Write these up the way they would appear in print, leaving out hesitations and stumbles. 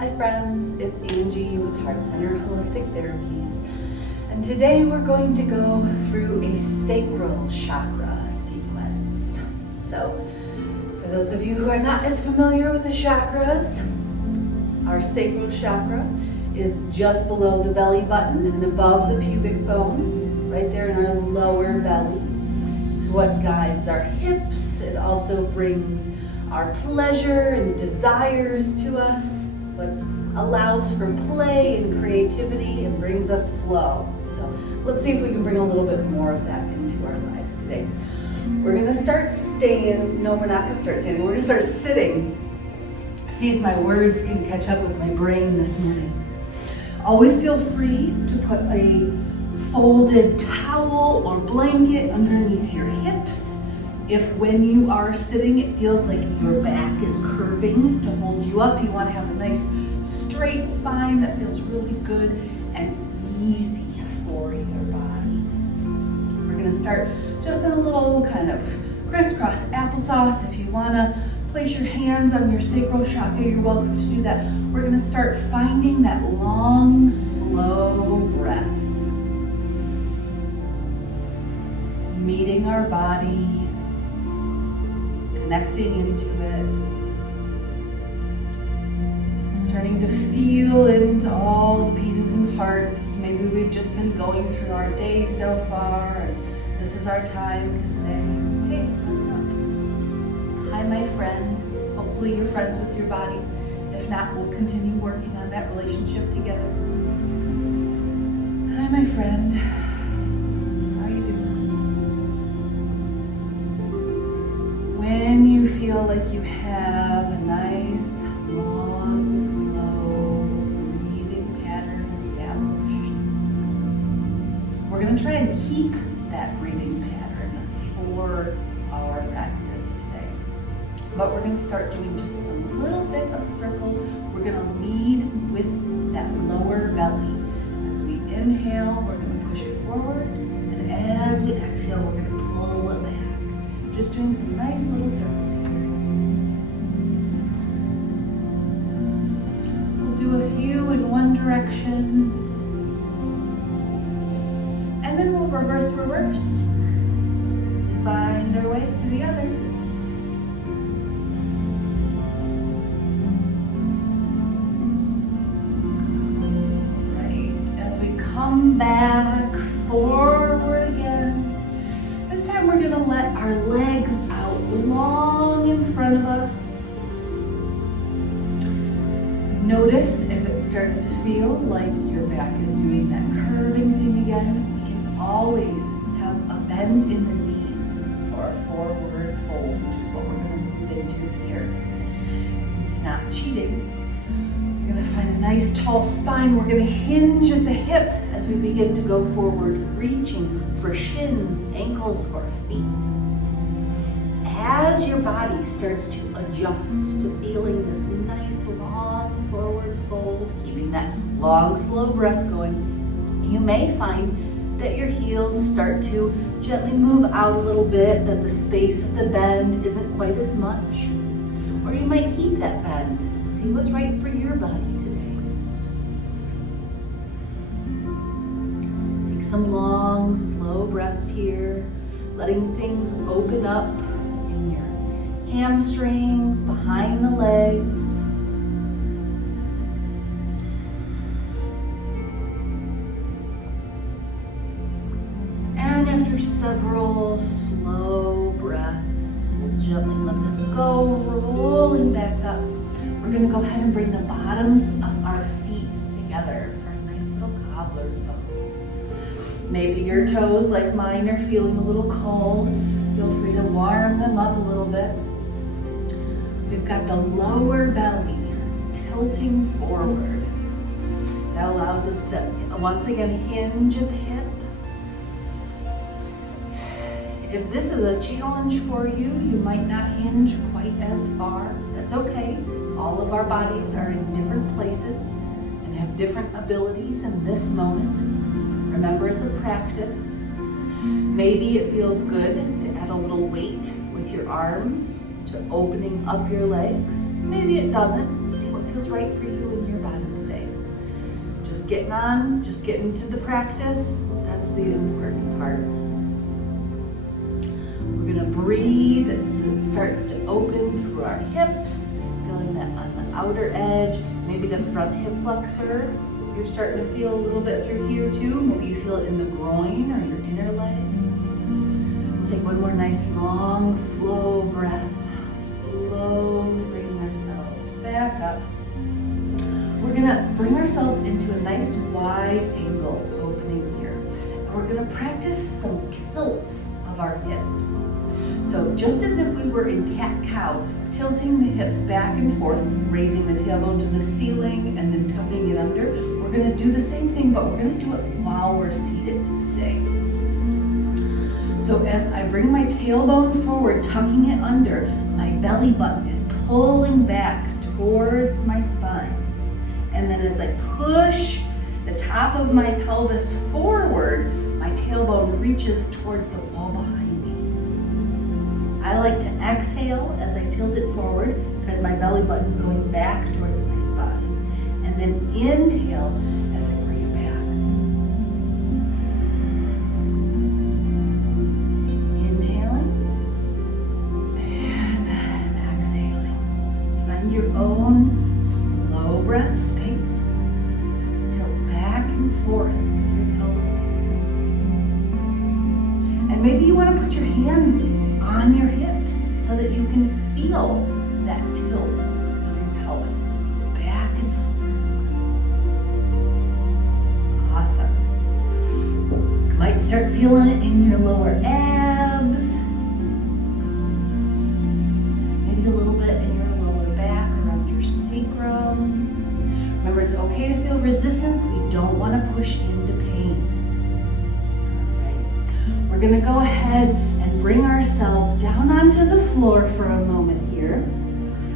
Hi friends, it's Angie with Heart Center Holistic Therapies, and today we're going to go through a sacral chakra sequence. So, for those of you who are not as familiar with the chakras, our sacral chakra is just below the belly button and above the pubic bone, right there in our lower belly. It's what guides our hips. It also brings our pleasure and desires to us, what allows for play and creativity and brings us flow. So let's see if we can bring a little bit more of that into our lives today. We're gonna start staying, no, we're not gonna start standing, we're gonna start sitting. See if my words can catch up with my brain this morning. Always feel free to put a folded towel or blanket underneath your hips. If when you are sitting, it feels like your back is curving to hold you up, you want to have a nice straight spine that feels really good and easy for your body. We're going to start just in a little kind of crisscross applesauce. If you want to place your hands on your sacral chakra, you're welcome to do that. We're going to start finding that long, slow breath. Meeting our body, connecting into it, starting to feel into all the pieces and parts. Maybe we've just been going through our day so far, and this is our time to say, hey, what's up? Hi, my friend. Hopefully you're friends with your body. If not, we'll continue working on that relationship together. Hi, my friend. How are you doing? When you feel like you have a nice, long, slow breathing pattern established, we're going to try and keep that breathing pattern for our practice today. But we're going to start doing just some little bit of circles. We're going to lead with that lower belly. As we inhale, we're going to push it forward, and as we exhale, we're going to pull it back. Just doing some nice little circles here. We'll do a few in one direction, and then we'll reverse, and find our way to the other. Right, as we come back forward again, this time we're going to let our legs out long in front of us. Notice if it starts to feel like your back is doing that curving thing again. We can always have a bend in the knees for a forward fold, which is what we're going to move into here. It's not cheating. We're going to find a nice tall spine. We're going to hinge at the hip as we begin to go forward, reaching for shins, ankles, or feet. As your body starts to adjust to feeling this nice long forward fold, keeping that long, slow breath going, you may find that your heels start to gently move out a little bit, that the space of the bend isn't quite as much. Or you might keep that bend. See what's right for your body today. Take some long, slow breaths here, letting things open up in your hamstrings, behind the legs. And after several slow breaths, we'll gently let this go, rolling back up. We're going to go ahead and bring the bottoms of our feet together for a nice little cobbler's pose. Maybe your toes, like mine, are feeling a little cold. Feel free to warm them up a little bit. We've got the lower belly tilting forward. That allows us to, once again, hinge at the hip. If this is a challenge for you, you might not hinge quite as far. That's okay. All of our bodies are in different places and have different abilities in this moment. Remember, it's a practice. Maybe it feels good to add a little weight with your arms, to opening up your legs. Maybe it doesn't. See what feels right for you and your body today. Just getting to the practice. That's the important part. We're gonna breathe as it starts to open through our hips, feeling that on the outer edge, maybe the front hip flexor. You're starting to feel a little bit through here too. Maybe you feel it in the groin or your inner leg. We'll take one more nice, long, slow breath. Slowly bringing ourselves back up. We're gonna bring ourselves into a nice wide angle opening here. And we're gonna practice some tilts of our hips. So just as if we were in cat-cow, tilting the hips back and forth, raising the tailbone to the ceiling and then tucking it under, we're gonna do the same thing, but we're gonna do it while we're seated today. So as I bring my tailbone forward, tucking it under, my belly button is pulling back towards my spine. And then as I push the top of my pelvis forward, my tailbone reaches towards the wall behind me. I like to exhale as I tilt it forward because my belly button's going back towards my spine. And then inhale as I bring it back. Inhaling and exhaling. Find your own slow breath space to tilt back and forth with your pelvis. And maybe you want to put your hands on your hips so that you can feel that tilt of your pelvis back and forth. Awesome. You might start feeling it in your lower abs. Maybe a little bit in your lower back, around your sacrum. Remember, it's okay to feel resistance. We don't want to push into pain. All right. We're going to go ahead and bring ourselves down onto the floor for a moment here.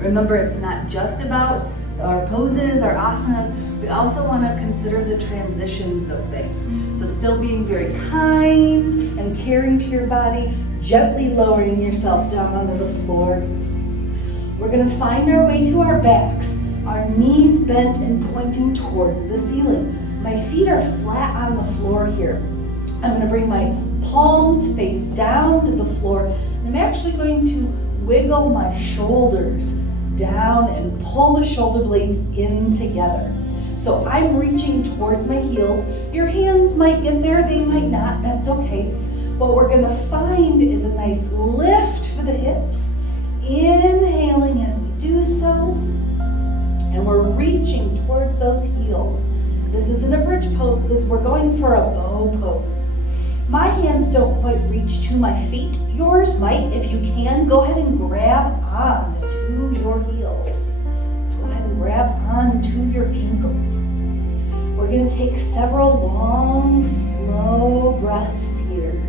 Remember, it's not just about our poses, our asanas. We also want to consider the transitions of things. So still being very kind and caring to your body, gently lowering yourself down onto the floor. We're going to find our way to our backs, our knees bent and pointing towards the ceiling. My feet are flat on the floor here. I'm going to bring my palms face down to the floor. I'm actually going to wiggle my shoulders down and pull the shoulder blades in together. So I'm reaching towards my heels. Your hands might get there, they might not, that's okay. What we're going to find is a nice lift for the hips. Inhaling as we do so. And we're reaching towards those heels. This isn't a bridge pose, we're going for a bow pose. My hands don't quite reach to my feet. Yours might. If you can, go ahead and grab on to your heels. Go ahead and grab on to your ankles. We're going to take several long, slow breaths here.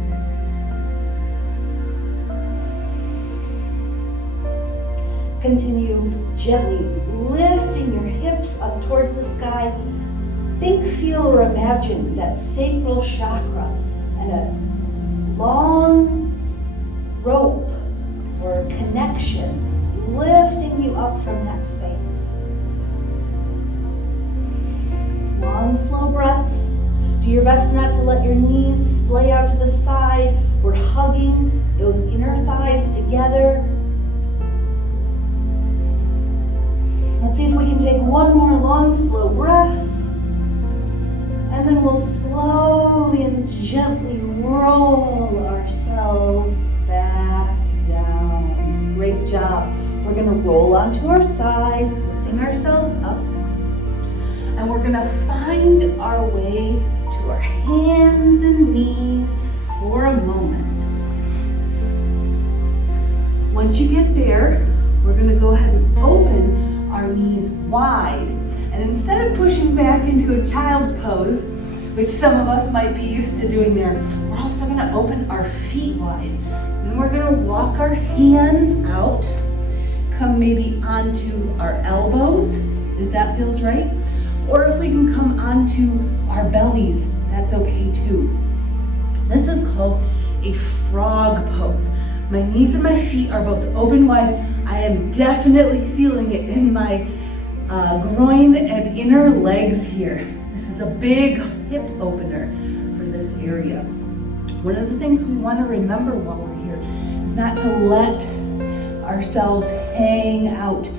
Continue gently lifting your hips up towards the sky. Think, feel, or imagine that sacral chakra and a long rope or connection lifting you up from that space. Long, slow breaths. Do your best not to let your knees splay out to the side. We're hugging those inner thighs together. Let's see if we can take one more long, slow breath. And then we'll slowly and gently roll ourselves back down. Great job. We're going to roll onto our sides, lifting ourselves up. And we're going to find our way to our hands and knees for a moment. Once you get there, we're going to go ahead and open our knees wide. And instead of pushing back into a child's pose, which some of us might be used to doing there, we're also going to open our feet wide. And we're going to walk our hands out, come maybe onto our elbows, if that feels right. Or if we can come onto our bellies, that's okay too. This is called a frog pose. My knees and my feet are both open wide. I am definitely feeling it in my groin and inner legs here. This is a big hip opener for this area. One of the things we want to remember while we're here is not to let ourselves hang out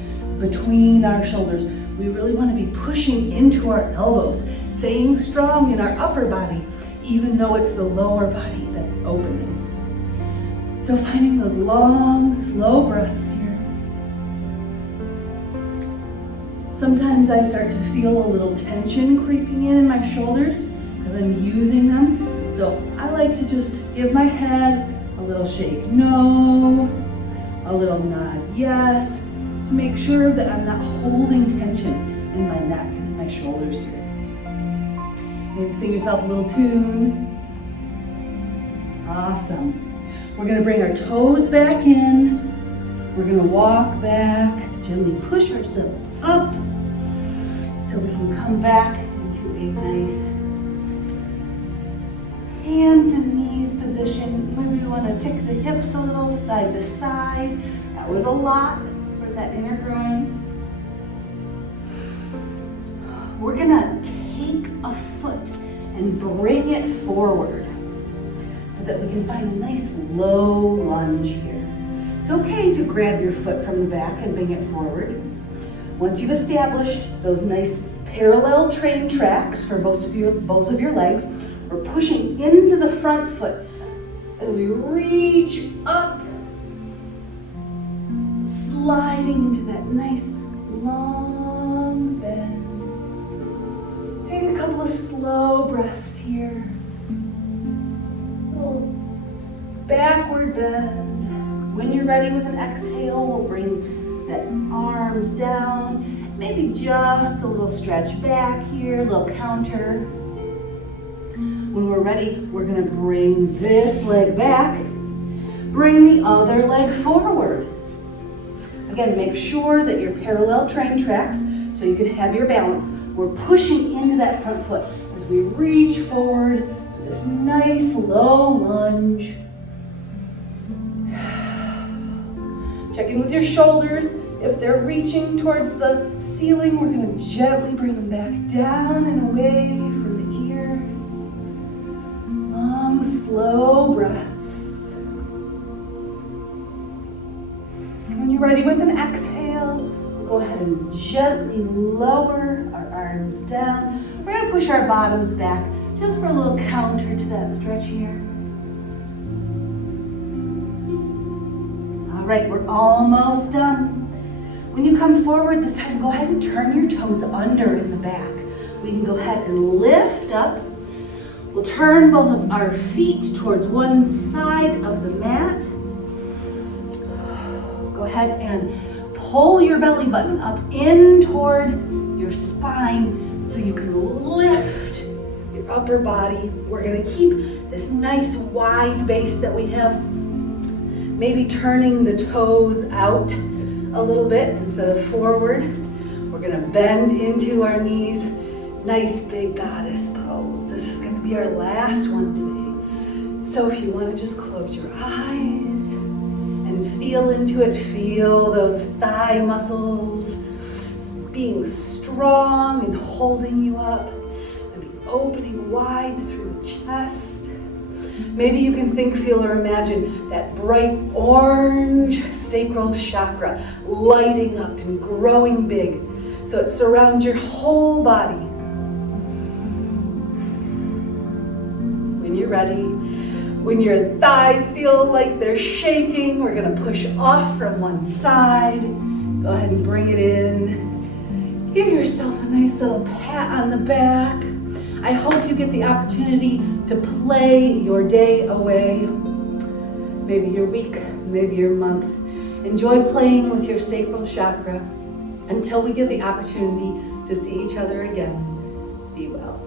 between our shoulders. We really want to be pushing into our elbows, staying strong in our upper body, even though it's the lower body that's opening. So finding those long, slow breaths here. Sometimes I start to feel a little tension creeping in my shoulders because I'm using them. So I like to just give my head a little shake no, a little nod yes, to make sure that I'm not holding tension in my neck and my shoulders here. Maybe sing yourself a little tune. Awesome. We're going to bring our toes back in. We're going to walk back, gently push ourselves up so we can come back into a nice hands and knees position. Maybe we want to tick the hips a little side to side. That was a lot for that inner groin. We're going to take a foot and bring it forward so that we can find a nice low lunge here. It's okay to grab your foot from the back and bring it forward. Once you've established those nice parallel train tracks for both of your legs, we're pushing into the front foot as we reach up, sliding into that nice long bend. Take a couple of slow breaths here. Backward bend. When you're ready with an exhale, we'll bring the arms down. Maybe just a little stretch back here, a little counter. When we're ready, we're going to bring this leg back. Bring the other leg forward. Again, make sure that you're parallel train tracks so you can have your balance. We're pushing into that front foot as we reach forward for this nice low lunge. Check in with your shoulders. If they're reaching towards the ceiling, we're going to gently bring them back down and away from the ears. Long, slow breaths. When you're ready with an exhale, we'll go ahead and gently lower our arms down. We're going to push our bottoms back just for a little counter to that stretch here. All right, we're almost done. When you come forward this time, go ahead and turn your toes under in the back. We can go ahead and lift up. We'll turn both of our feet towards one side of the mat. Go ahead and pull your belly button up in toward your spine so you can lift your upper body. We're going to keep this nice wide base that we have. Maybe turning the toes out a little bit instead of forward. We're going to bend into our knees. Nice big goddess pose. This is going to be our last one today. So if you want to just close your eyes and feel into it, feel those thigh muscles being strong and holding you up, and be opening wide through the chest. Maybe you can think, feel, or imagine that bright orange sacral chakra lighting up and growing big so it surrounds your whole body. When you're ready, when your thighs feel like they're shaking, we're going to push off from one side. Go ahead and bring it in. Give yourself a nice little pat on the back. I hope you get the opportunity to play your day away. Maybe your week, maybe your month. Enjoy playing with your sacral chakra until we get the opportunity to see each other again. Be well.